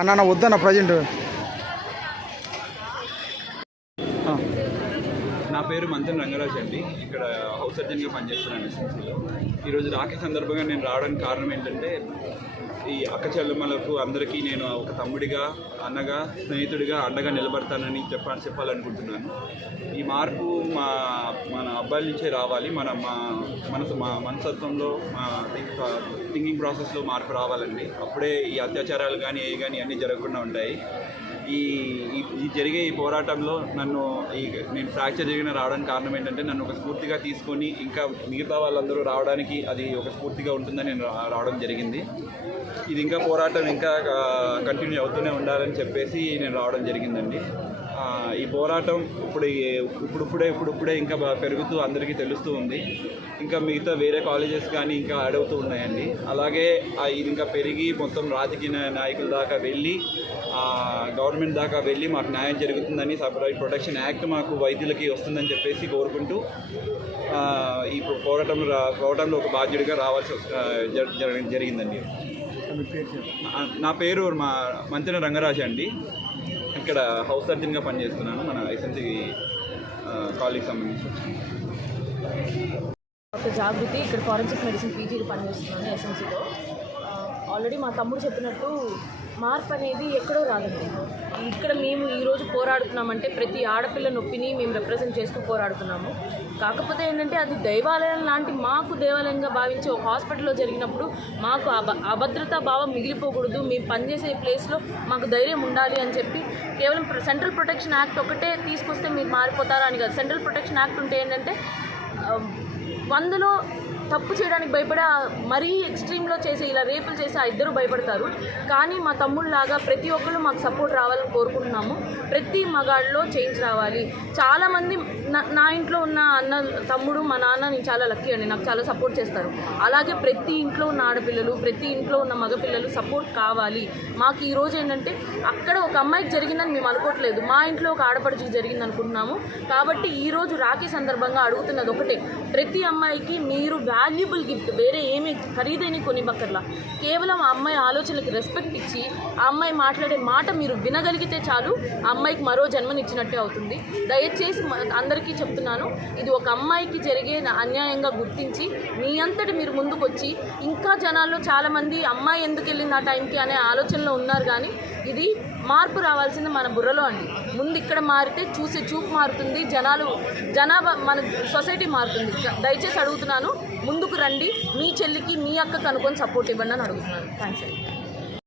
అన్న వద్దన్న ప్రజెంట్. నా పేరు మంతెన రంగరాజ్ అండి. ఇక్కడ హౌస్ సర్జన్గా పనిచేస్తున్నాను ఎస్ఎన్సీలో. ఈరోజు రాఖీ సందర్భంగా నేను రావడానికి కారణం ఏంటంటే, ఈ అక్క చెల్లెమ్మలకు అందరికీ నేను ఒక తమ్ముడిగా, అన్నగా, స్నేహితుడిగా అండగా నిలబడతానని చెప్పాలనుకుంటున్నాను. ఈ మార్పు మన అబ్బాయిల నుంచే రావాలి. మా మనస్తత్వంలో, మా థింకింగ్ ప్రాసెస్లో మార్పు రావాలండి. అప్పుడే ఈ అత్యాచారాలు కానీ అన్నీ జరగకుండా ఉంటాయి. ఈ జరిగే ఈ పోరాటంలో నేను ఫ్రాక్చర్ జరిగిన రావడానికి కారణం ఏంటంటే, నన్ను ఒక స్ఫూర్తిగా తీసుకొని ఇంకా మిగతా వాళ్ళందరూ రావడానికి అది ఒక స్ఫూర్తిగా ఉంటుందని నేను రావడం జరిగింది. ఇది ఇంకా పోరాటం ఇంకా కంటిన్యూ అవుతూనే ఉండాలని చెప్పేసి నేను రావడం జరిగిందండి. ఈ పోరాటం ఇప్పుడిప్పుడే ఇంకా పెరుగుతూ అందరికీ తెలుస్తూ ఉంది. ఇంకా మిగతా వేరే కాలేజెస్ కానీ ఇంకా యాడ్ అవుతూ ఉన్నాయండి. అలాగే ఇది ఇంకా పెరిగి మొత్తం రాజకీయ నాయకుల దాకా వెళ్ళి, గవర్నమెంట్ దాకా వెళ్ళి మాకు న్యాయం జరుగుతుందని, సపరేట్ ప్రొటెక్షన్ యాక్ట్ మాకు వైద్యులకి వస్తుందని చెప్పేసి కోరుకుంటూ ఈ పోరాటంలో ఒక బాధ్యుడిగా రావాల్సి జరిగిందండి. నా పేరు మంతెన రంగరాజ్ అండి. ఇక్కడ హౌస్ సర్జన్గా పనిచేస్తున్నాను. మన ఎస్ఎన్సీ కాలేజ్కి సంబంధించి. డాక్టర్ జాగృతి, ఇక్కడ ఫారెన్సిక్ మెడిసిన్ పీజీలో పనిచేస్తున్నాను ఎస్ఎన్సీలో. ఆల్రెడీ మా తమ్ముడు చెప్పినట్టు మార్పు అనేది ఎక్కడో రాదండి. ఇక్కడ మేము ఈరోజు పోరాడుతున్నామంటే ప్రతి ఆడపిల్ల నొప్పిని మేము రిప్రజెంట్ చేస్తూ పోరాడుతున్నాము. కాకపోతే ఏంటంటే, అది దైవాలయం లాంటి మాకు దేవాలయంగా భావించి ఒక హాస్పిటల్లో జరిగినప్పుడు మాకు అభద్రతా భావం మిగిలిపోకూడదు, మేము పనిచేసే ప్లేస్లో మాకు ధైర్యం ఉండాలి అని చెప్పి కేవలం సెంట్రల్ ప్రొటెక్షన్ యాక్ట్ ఒకటే తీసుకొస్తే మీరు మారిపోతారా అని కాదు. సెంట్రల్ ప్రొటెక్షన్ యాక్ట్ ఉంటే ఏంటంటే, 100లో తప్పు చేయడానికి భయపడే మరీ ఎక్స్ట్రీమ్లో చేసి ఇలా రేపులు చేసి ఆ ఇద్దరు భయపడతారు. కానీ మా తమ్ముళ్ళలాగా ప్రతి ఒక్కరు మాకు సపోర్ట్ రావాలని కోరుకుంటున్నాము. ప్రతి మగాళ్ళలో చేంజ్ రావాలి. చాలామంది నా ఇంట్లో ఉన్న అన్న, తమ్ముడు, మా నాన్న నేను చాలా లక్కీ అండి, నాకు చాలా సపోర్ట్ చేస్తారు. అలాగే ప్రతి ఇంట్లో ఉన్న ఆడపిల్లలు, ప్రతి ఇంట్లో ఉన్న మగపిల్లలు సపోర్ట్ కావాలి. మాకు ఈరోజు ఏంటంటే, అక్కడ ఒక అమ్మాయికి జరిగిందని మేము అనుకోవట్లేదు, మా ఇంట్లో ఒక ఆడపడుచుకి జరిగింది అనుకుంటున్నాము. కాబట్టి ఈరోజు రాఖీ సందర్భంగా అడుగుతున్నది ఒకటే, ప్రతి అమ్మాయికి మీరు వాల్యుబుల్ గిఫ్ట్, వేరే ఏమీ ఖరీదైన కొనివ్వక్కర్లా, కేవలం ఆ అమ్మాయి ఆలోచనలకి రెస్పెక్ట్ ఇచ్చి ఆ అమ్మాయి మాట్లాడే మాట మీరు వినగలిగితే చాలు, ఆ అమ్మాయికి మరో జన్మనిచ్చినట్టే అవుతుంది. దయచేసి అందరికీ చెప్తున్నాను, ఇది ఒక అమ్మాయికి జరిగే అన్యాయంగా గుర్తించి మీ అంతటి మీరు ముందుకొచ్చి, ఇంకా జనాల్లో చాలామంది అమ్మాయి ఎందుకు వెళ్ళింది ఆ టైంకి అనే ఆలోచనలో ఉన్నారు. కానీ ఇది మార్పు రావాల్సింది మన బుర్రలో అండి. ముందు ఇక్కడ మారితే చూసే చూపు మారుతుంది, జనాభా మన సొసైటీ మారుతుంది. దయచేసి అడుగుతున్నాను, ముందుకు రండి, మీ చెల్లికి మీ అక్కకు అనుకొని సపోర్ట్ ఇవ్వండి అని అడుగుతున్నాను. థ్యాంక్స్ అండి.